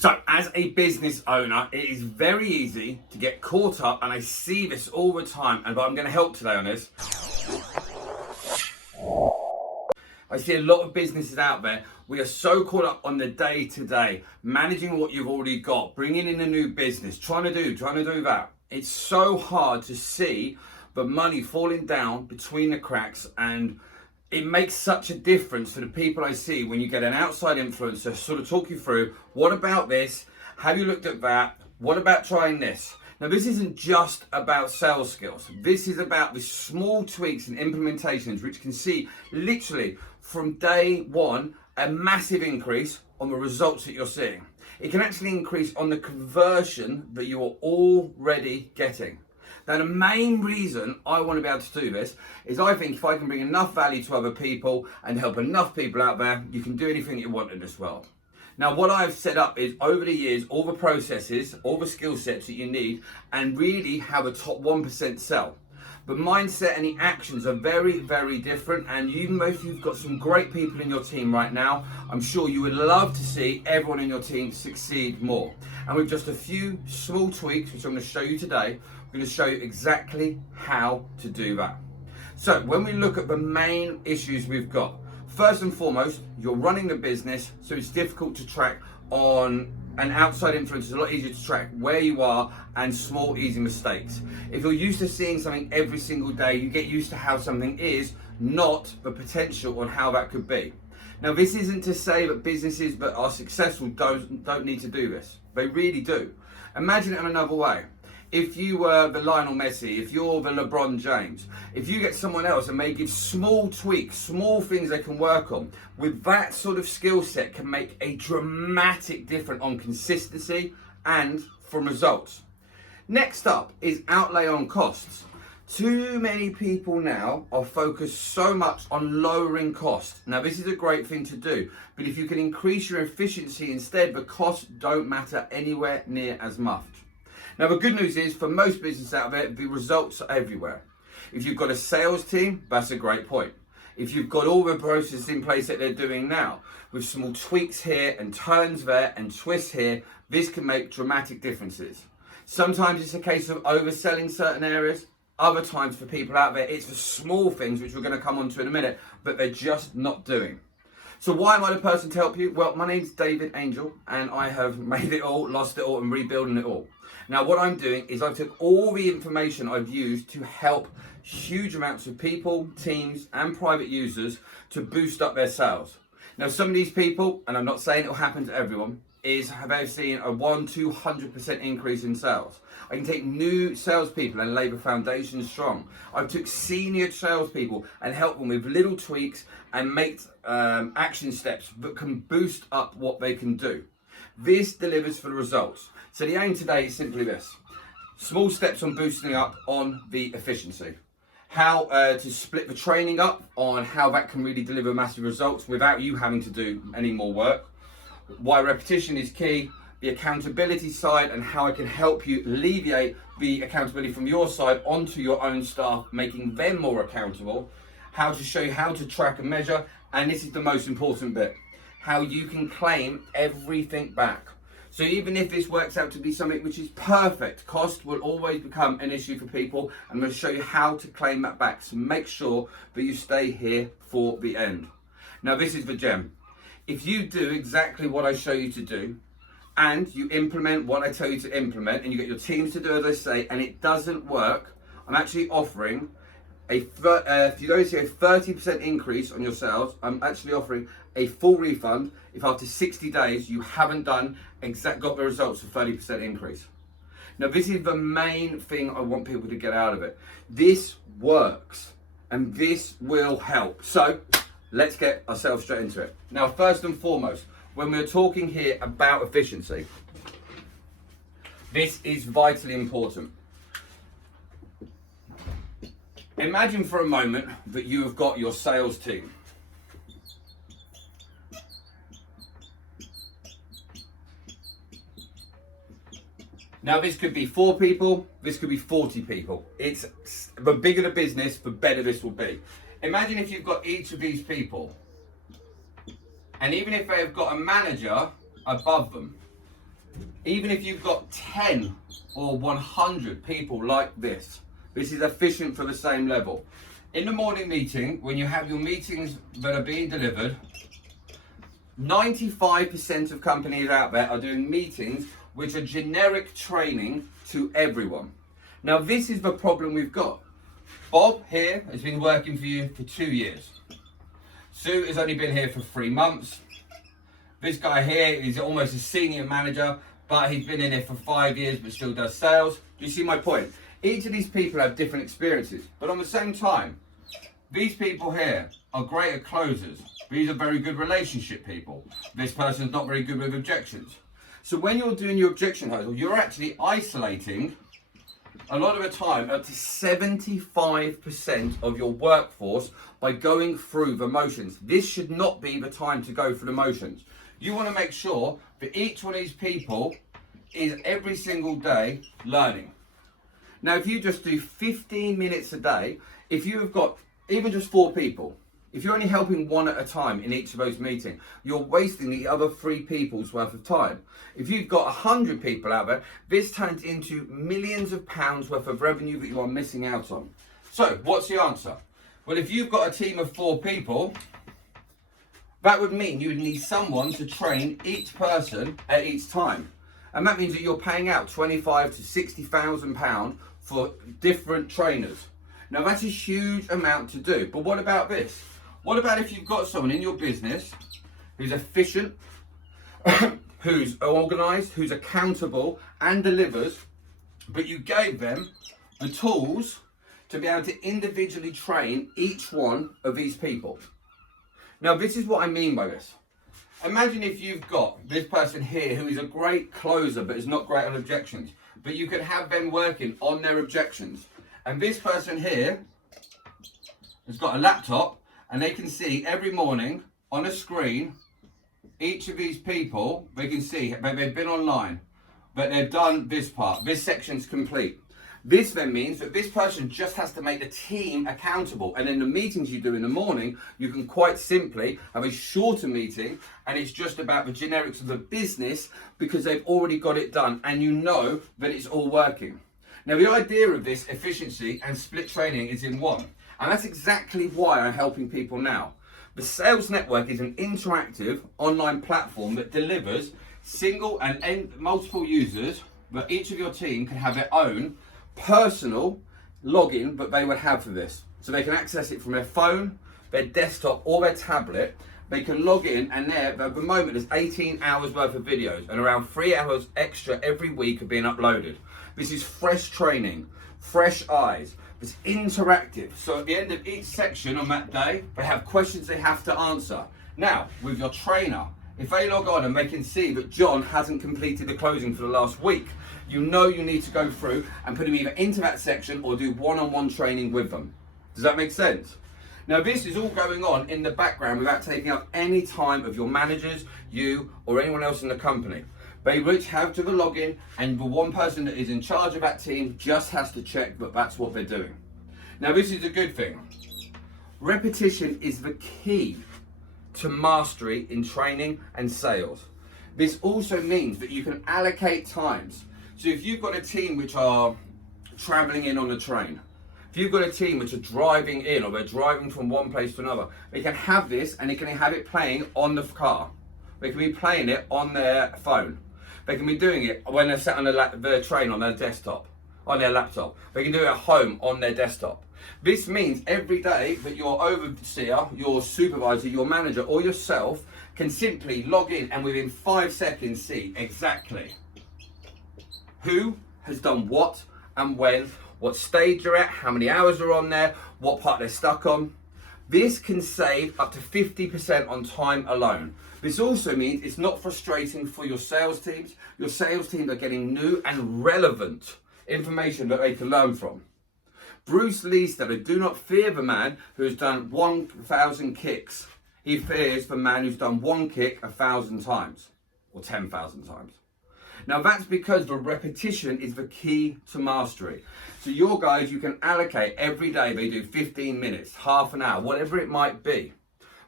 So, as a business owner, it is very easy to get caught up, and I see this all the time, but I'm going to help today on this. I see a lot of businesses out there. We are so caught up on the day to day, managing what you've already got, bringing in a new business, trying to do that. It's so hard to see the money falling down between the cracks, and it makes such a difference for the people I see when you get an outside influencer sort of talk you through, what about this? Have you looked at that? What about trying this? Now, this isn't just about sales skills. This is about the small tweaks and implementations which can see literally from day one a massive increase on the results that you're seeing. It can actually increase on the conversion that you are already getting. Now, the main reason I want to be able to do this is I think if I can bring enough value to other people and help enough people out there, you can do anything you want in this world. Now, what I've set up is over the years, all the processes, all the skill sets that you need, and really how the top 1% sell. The mindset and the actions are very, very different. And even though you've got some great people in your team right now, I'm sure you would love to see everyone in your team succeed more. And with just a few small tweaks, which I'm going to show you today, I'm going to show you exactly how to do that. So when we look at the main issues we've got, first and foremost, you're running the business, so it's difficult to track on an outside influence. It's a lot easier to track where you are and small, easy mistakes. If you're used to seeing something every single day, you get used to how something is, not the potential on how that could be. Now, this isn't to say that businesses that are successful don't need to do this. They really do. Imagine it in another way. If you were the Lionel Messi, if you're the LeBron James, if you get someone else and they give small tweaks, small things they can work on, with that sort of skill set can make a dramatic difference on consistency and from results. Next up is outlay on costs. Too many people now are focused so much on lowering costs. Now, this is a great thing to do, but if you can increase your efficiency instead, the costs don't matter anywhere near as much. Now, the good news is, for most businesses out there, the results are everywhere. If you've got a sales team, that's a great point. If you've got all the processes in place that they're doing now, with small tweaks here and turns there and twists here, this can make dramatic differences. Sometimes it's a case of overselling certain areas. Other times for people out there, it's the small things, which we're going to come on to in a minute, but they're just not doing. So why am I the person to help you? Well, my name's David Angel, and I have made it all, lost it all, and rebuilding it all. Now, what I'm doing is I took all the information I've used to help huge amounts of people, teams, and private users to boost up their sales. Now, some of these people, and I'm not saying it will happen to everyone, have they seen a 200% increase in sales. I can take new salespeople and lay the foundation strong. I took senior salespeople and help them with little tweaks and make action steps that can boost up what they can do. This delivers for the results. So the aim today is simply this: small steps on boosting up on the efficiency. How to split the training up on how that can really deliver massive results without you having to do any more work. Why repetition is key, the accountability side, and how I can help you alleviate the accountability from your side onto your own staff, making them more accountable. How to show you how to track and measure, and this is the most important bit, how you can claim everything back. So even if this works out to be something which is perfect, cost will always become an issue for people. I'm going to show you how to claim that back, so make sure that you stay here for the end. Now, this is the gem. If you do exactly what I show you to do, and you implement what I tell you to implement, and you get your teams to do as I say, and it doesn't work, I'm actually offering if you don't see a 30% increase on your sales, I'm actually offering a full refund if after 60 days you haven't got the results of 30% increase. Now, this is the main thing I want people to get out of it. This works, and this will help. So let's get ourselves straight into it. Now, first and foremost, when we're talking here about efficiency, this is vitally important. Imagine for a moment that you have got your sales team. Now, this could be 4 people, this could be 40 people. It's the bigger the business, the better this will be. Imagine if you've got each of these people, and even if they've got a manager above them, Even if you've got 10 or 100 people like this, this is efficient for the same level. In the morning meeting, when you have your meetings that are being delivered, 95% of companies out there are doing meetings which are generic training to everyone. Now, this is the problem we've got. Bob here has been working for you for 2 years. Sue has only been here for 3 months. This guy here is almost a senior manager, but he's been in here for 5 years but still does sales. Do you see my point? Each of these people have different experiences, but on the same time, these people here are great at closers. These are very good relationship people. This person's not very good with objections. So when you're doing your objection handle, you're actually isolating a lot of the time up to 75% of your workforce by going through the motions. This should not be the time to go through the motions. You want to make sure that each one of these people is every single day learning. Now, if you just do 15 minutes a day, if you have got even just 4 people, if you're only helping one at a time in each of those meetings, you're wasting the other 3 people's worth of time. If you've got 100 people out there, this turns into millions of pounds worth of revenue that you are missing out on. So, what's the answer? Well, if you've got a team of 4 people, that would mean you would need someone to train each person at each time. And that means that you're paying out £25,000 to £60,000 for different trainers. Now, that's a huge amount to do. But what about this? What about if you've got someone in your business who's efficient, who's organised, who's accountable and delivers, but you gave them the tools to be able to individually train each one of these people? Now, this is what I mean by this. Imagine if you've got this person here who is a great closer but is not great on objections, but you could have them working on their objections. And this person here has got a laptop and they can see every morning on a screen, each of these people, they can see that they've been online, but they've done this part, this section's complete. This then means that this person just has to make the team accountable. And in the meetings you do in the morning, you can quite simply have a shorter meeting and it's just about the generics of the business because they've already got it done and you know that it's all working. Now, the idea of this efficiency and split training is in one. And that's exactly why I'm helping people now. The Sales Network is an interactive online platform that delivers single and multiple users, but each of your team can have their own personal login that they would have for this. So they can access it from their phone, their desktop or their tablet. They can log in and there, at the moment, there's 18 hours worth of videos and around 3 hours extra every week are being uploaded. This is fresh training, fresh eyes. It's interactive. So at the end of each section on that day, they have questions they have to answer. Now, with your trainer, if they log on and they can see that John hasn't completed the closing for the last week, you know you need to go through and put him either into that section or do one-on-one training with them. Does that make sense? Now, this is all going on in the background without taking up any time of your managers, you, or anyone else in the company. They each have to the login, and the one person that is in charge of that team just has to check that that's what they're doing. Now, this is a good thing. Repetition is the key to mastery in training and sales. This also means that you can allocate times. So if you've got a team which are traveling in on a train, if you've got a team which are driving in or they're driving from one place to another, they can have this and they can have it playing on the car. They can be playing it on their phone. They can be doing it when they're sat on the train on their desktop, on their laptop. They can do it at home on their desktop. This means every day that your overseer, your supervisor, your manager or yourself can simply log in and within 5 seconds see exactly who has done what and when, what stage you're at, how many hours are on there, what part they're stuck on. This can save up to 50% on time alone. This also means it's not frustrating for your sales teams. Your sales teams are getting new and relevant information that they can learn from. Bruce Lee said, "Do not fear the man who has done 1,000 kicks. He fears the man who's done one kick 1,000 times or 10,000 times." Now that's because the repetition is the key to mastery. So your guys, you can allocate every day, they do 15 minutes, half an hour, whatever it might be.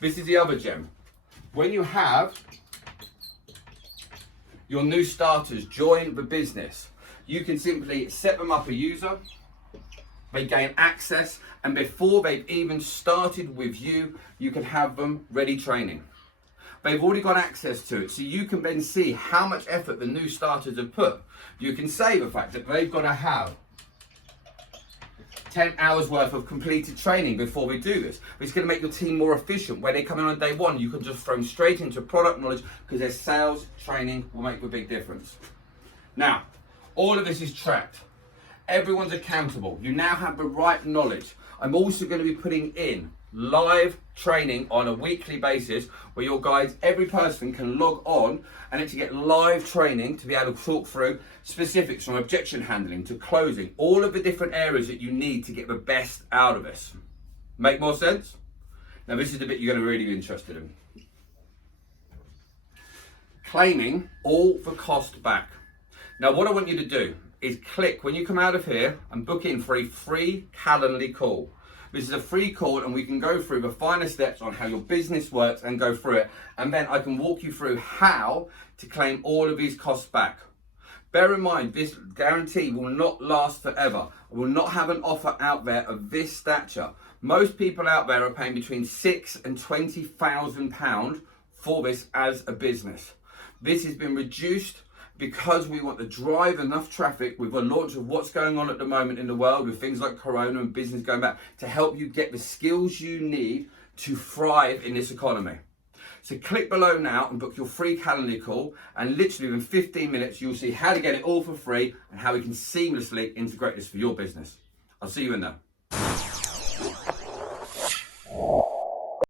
This is the other gem. When you have your new starters join the business, you can simply set them up a user, they gain access, and before they've even started with you, you can have them ready training. They've already got access to it, so you can then see how much effort the new starters have put. You can say the fact that they've got to have 10 hours worth of completed training before we do this. It's going to make your team more efficient. When they come in on day one, you can just throw them straight into product knowledge because their sales training will make a big difference. Now, all of this is tracked. Everyone's accountable. You now have the right knowledge. I'm also going to be putting in live training on a weekly basis where your guides, every person can log on and actually get live training to be able to talk through specifics from objection handling to closing, all of the different areas that you need to get the best out of this. Make more sense? Now this is the bit you're going to really be interested in. Claiming all the cost back. Now what I want you to do is click when you come out of here and book in for a free Calendly call. This is a free call and we can go through the finer steps on how your business works and go through it. And then I can walk you through how to claim all of these costs back. Bear in mind, this guarantee will not last forever. I will not have an offer out there of this stature. Most people out there are paying between £6,000 and £20,000 for this as a business. This has been reduced because we want to drive enough traffic with the launch of what's going on at the moment in the world with things like Corona and business going back to help you get the skills you need to thrive in this economy. So click below now and book your free Calendly call, and literally within 15 minutes you'll see how to get it all for free and how we can seamlessly integrate this for your business. I'll see you in there.